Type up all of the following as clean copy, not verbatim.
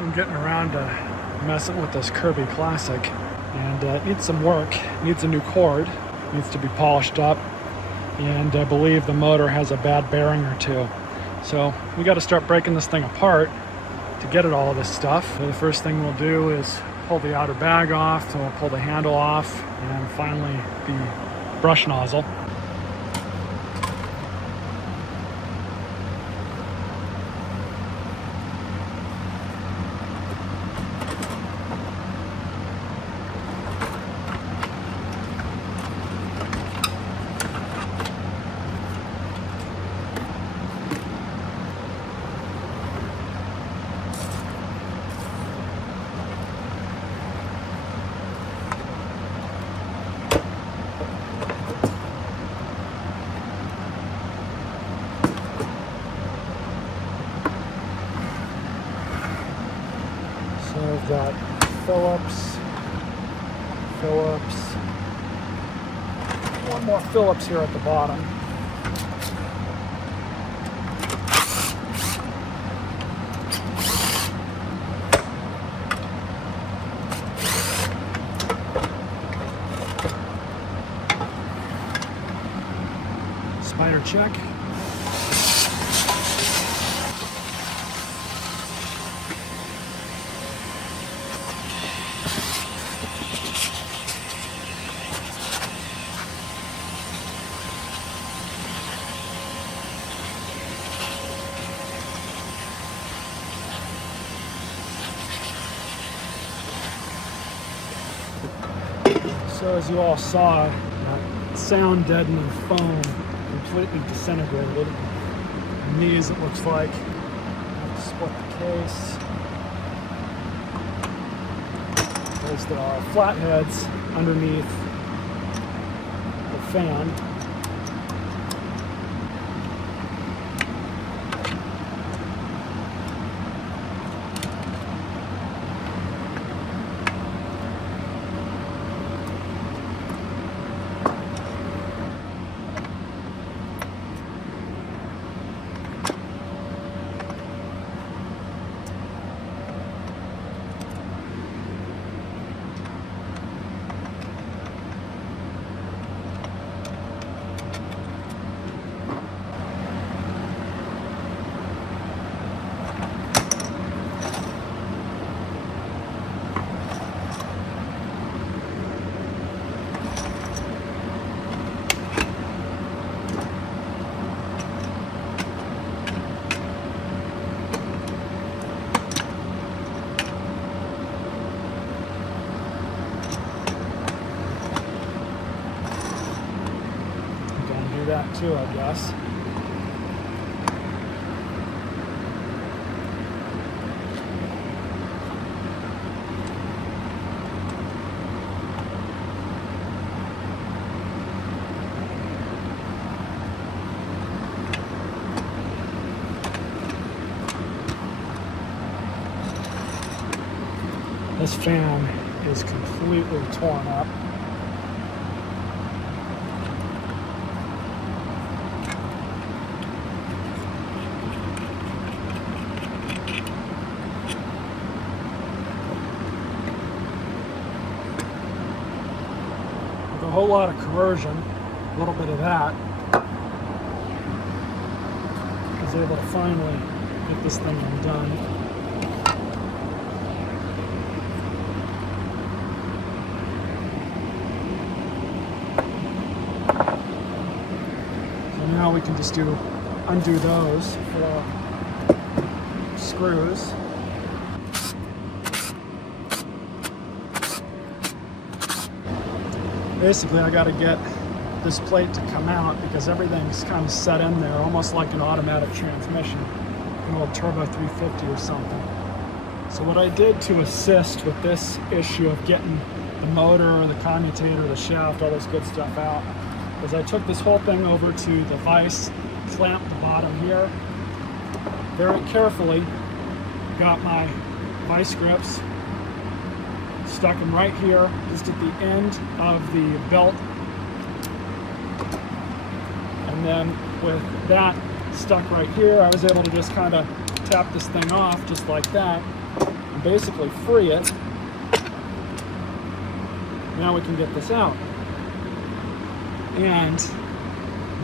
I'm getting around to messing with this Kirby Classic, and it needs some work. It needs a new cord, needs to be polished up, and I believe the motor has a bad bearing or two. So we got to start breaking this thing apart to get at all this stuff. So the first thing we'll do is pull the outer bag off, then we'll pull the handle off, and finally the brush nozzle. So we've got Phillips, one more Phillips here at the bottom. Spider check. So as you all saw, that sound deadening foam completely disintegrated. And these, it looks like, split the case. There's the flatheads underneath the fan. That too, I guess. This fan is completely torn up. A whole lot of corrosion, a little bit of that. I was able to finally get this thing undone. So now we can just undo those 4 screws. Basically, I got to get this plate to come out because everything's kind of set in there, almost like an automatic transmission, an old Turbo 350 or something. So what I did to assist with this issue of getting the motor, the commutator, the shaft, all this good stuff out, is I took this whole thing over to the vise, clamped the bottom here, very carefully, got my vice grips, stuck them right here, just at the end of the belt. And then with that stuck right here, I was able to just kind of tap this thing off just like that. And and basically free it. Now we can get this out. And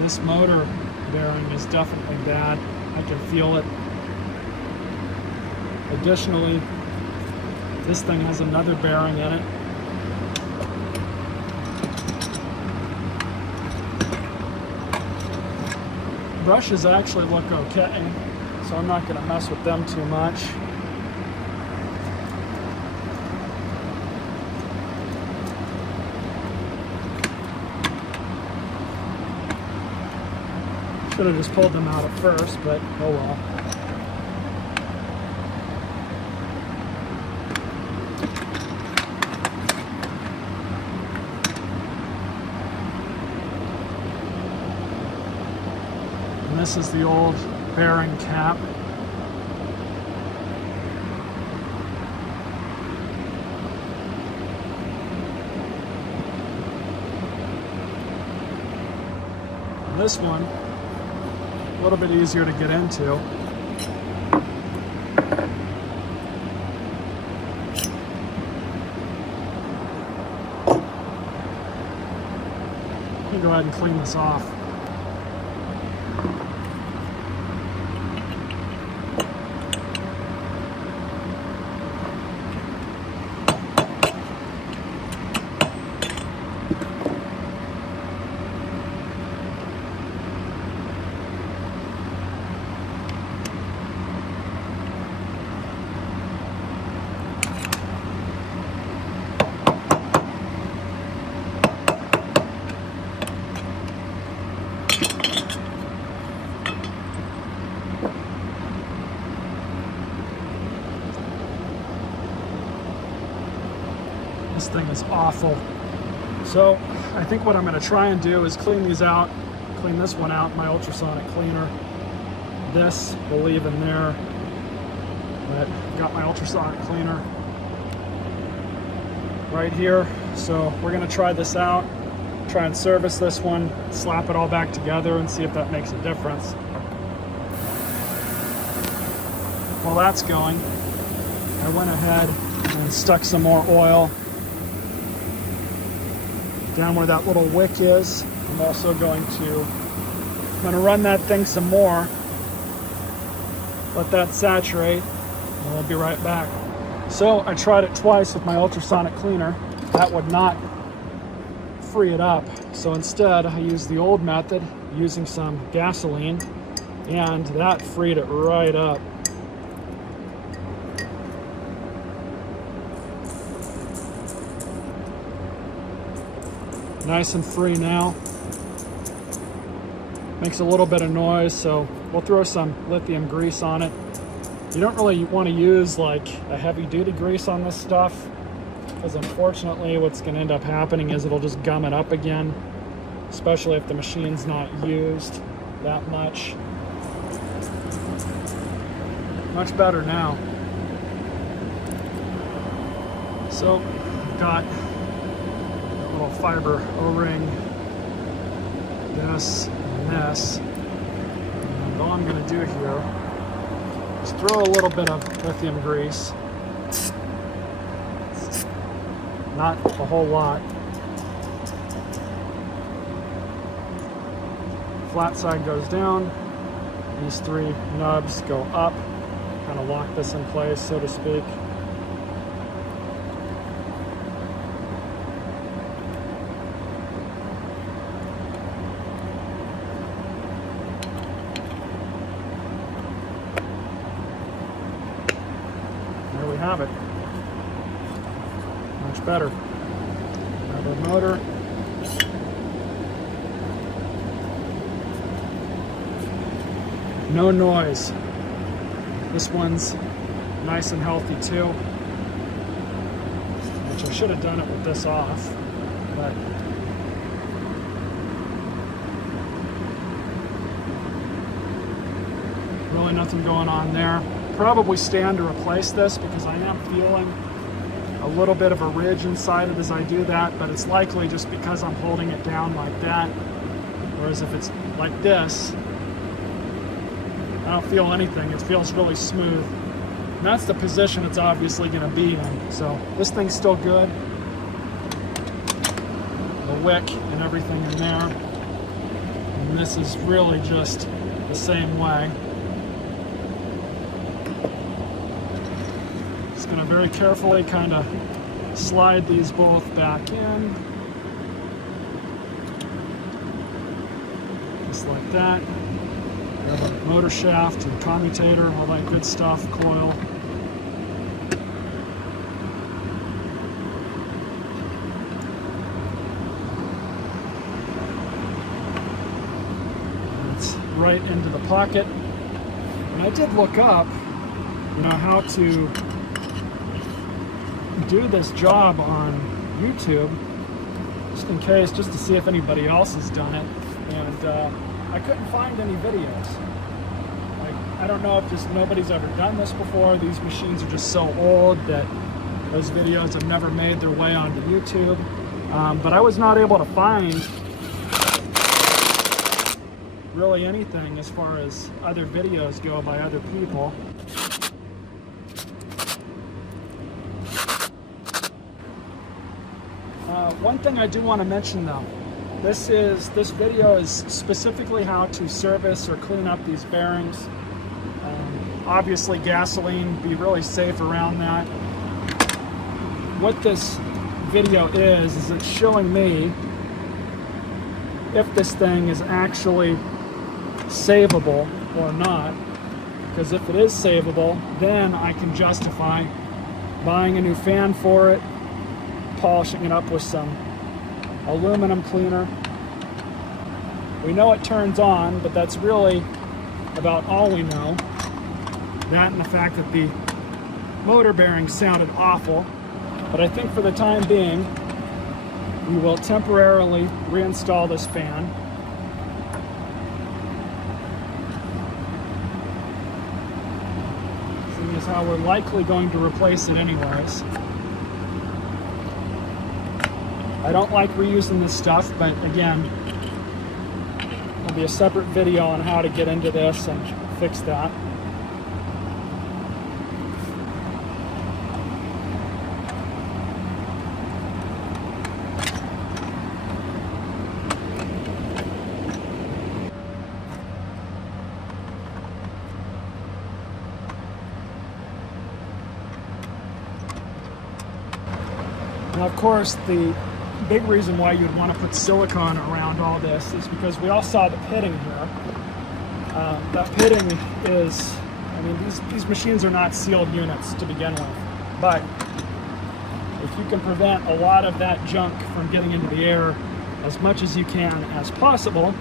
this motor bearing is definitely bad. I can feel it. Additionally, this thing has another bearing in it. Brushes actually look okay, so I'm not going to mess with them too much. Should have just pulled them out at first, but oh well. And this is the old bearing cap. And this one, a little bit easier to get into. Let me go ahead and clean this off. This thing is awful. So I think what I'm going to try and do is clean these out, clean this one out, my ultrasonic cleaner. This will leave in there, but got my ultrasonic cleaner right here. So we're going to try this out, try and service this one, slap it all back together and see if that makes a difference. While that's going, I went ahead and stuck some more oil down where that little wick is. I'm also going to run that thing some more, let that saturate, and we'll be right back. So I tried it twice with my ultrasonic cleaner. That would not free it up. So instead I used the old method using some gasoline, and that freed it right up. Nice and free now. Makes a little bit of noise, so we'll throw some lithium grease on it. You don't really want to use like a heavy duty grease on this stuff, because unfortunately what's going to end up happening is it'll just gum it up again, especially if the machine's not used that much. Much better now. So I've got little fiber O-ring, this and this, and all I'm going to do here is throw a little bit of lithium grease, not a whole lot. Flat side goes down, these three nubs go up, kind of lock this in place, so to speak. Have it. Much better. Another motor. No noise. This one's nice and healthy too, which I should have done it with this off, but really nothing going on there. Probably stand to replace this because I am feeling a little bit of a ridge inside it as I do that, but it's likely just because I'm holding it down like that. Whereas if it's like this, I don't feel anything. It feels really smooth. And that's the position it's obviously going to be in. So this thing's still good. The wick and everything in there. And this is really just the same way. Just going to very carefully kind of slide these both back in. Just like that. Motor shaft and commutator, all that good stuff, coil. It's right into the pocket. And I did look up, how to do this job on YouTube, just in case, just to see if anybody else has done it. And I couldn't find any videos. I don't know if just nobody's ever done this before. These machines are just so old that those videos have never made their way onto YouTube. But I was not able to find really anything as far as other videos go by other people. One thing I do want to mention though, this video is specifically how to service or clean up these bearings. Obviously gasoline, be really safe around that. What this video is it's showing me if this thing is actually savable or not. Because if it is savable, then I can justify buying a new fan for it, polishing it up with some aluminum cleaner. We know it turns on, but that's really about all we know. That and the fact that the motor bearing sounded awful. But I think for the time being, we will temporarily reinstall this fan. Seeing as how we're likely going to replace it anyways. I don't like reusing this stuff, but again, there'll be a separate video on how to get into this and fix that. Now, of course, the big reason why you'd want to put silicone around all this is because we all saw the pitting here. That pitting is, these machines are not sealed units to begin with, but if you can prevent a lot of that junk from getting into the air as much as you can as possible,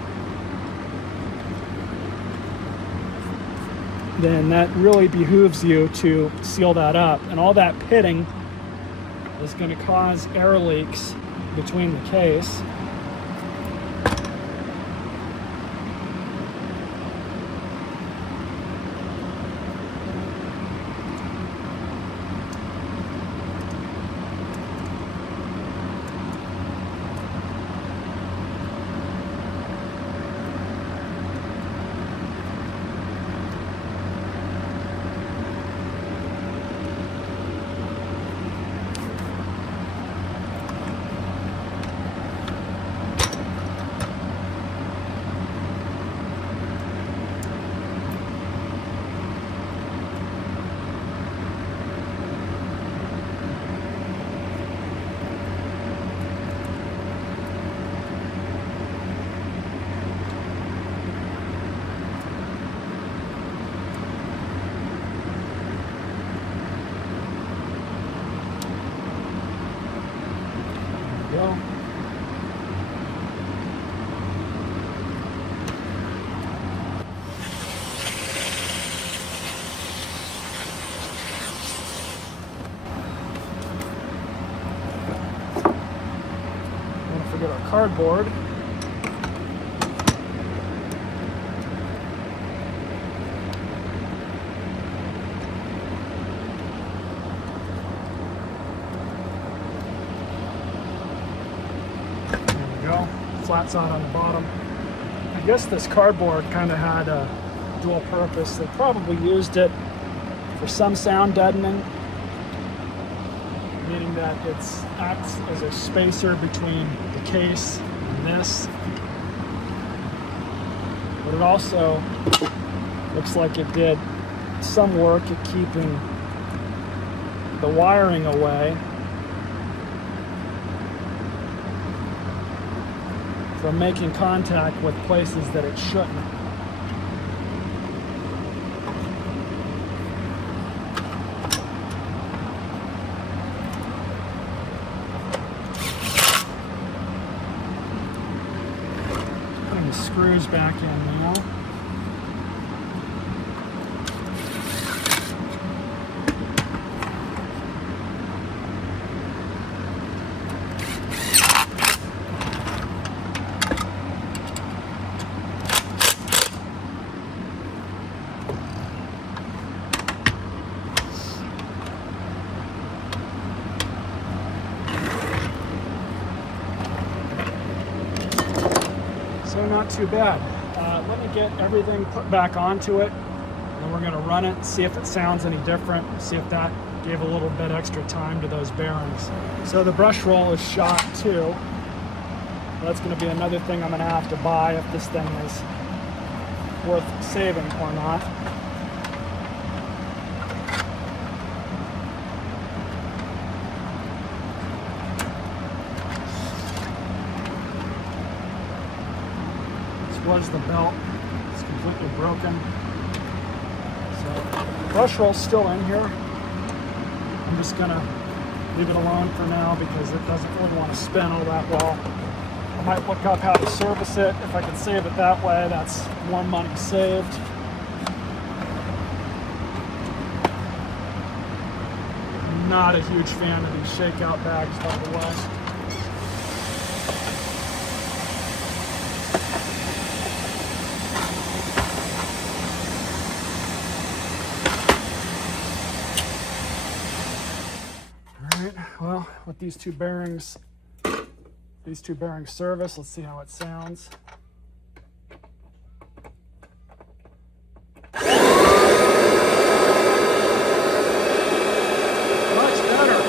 then that really behooves you to seal that up. And all that pitting is going to cause air leaks between the case. Go. Don't forget our cardboard. Flat side on the bottom. I guess this cardboard kind of had a dual purpose. They probably used it for some sound deadening, meaning that it acts as a spacer between the case and this. But it also looks like it did some work at keeping the wiring away from making contact with places that it shouldn't. Putting the screws back in now. So not too bad. Let me get everything put back onto it, and we're going to run it, see if it sounds any different, see if that gave a little bit extra time to those bearings. So the brush roll is shot too. That's going to be another thing I'm going to have to buy if this thing is worth saving or not. Was the belt. It's completely broken. So brush roll's still in here. I'm just gonna leave it alone for now because it doesn't really want to spin all that well. I might look up how to service it. If I can save it that way, that's more money saved. Not a huge fan of these shakeout bags, by the way. Well, with these two bearings service, let's see how it sounds. Much better.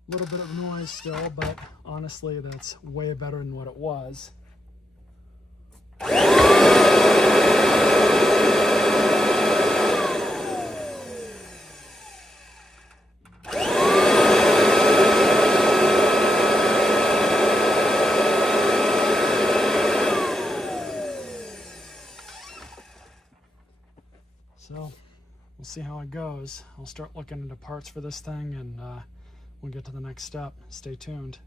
A little bit of noise still, but honestly, that's way better than what it was. So we'll see how it goes. I'll start looking into parts for this thing, and we'll get to the next step. Stay tuned.